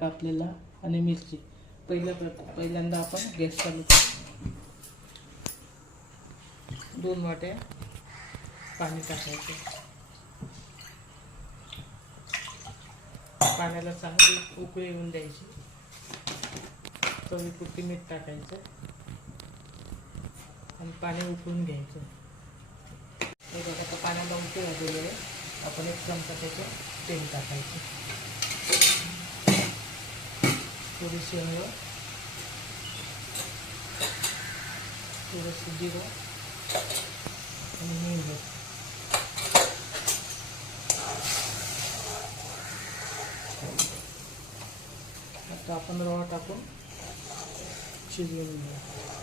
कापलेला आणि मिरची. पहिल्यांदा आपण गॅस चालू करू. 2 वाट्या पाणी टाकायचं. पाण्याला चांगली उकळी येऊन द्यायची. चवीपुरती मीठ टाकायचं आणि पाणी उकळून घ्यायचं. हे बघा आता पाण्याला उकळी आलेली आहे. आपण 1 चमचा त्याचं तेल टाकायचं. थोडीशी हळद, थोडंसं जिरं आणि हिंग. आता आपण रवा टाकून शिजवून घेऊ.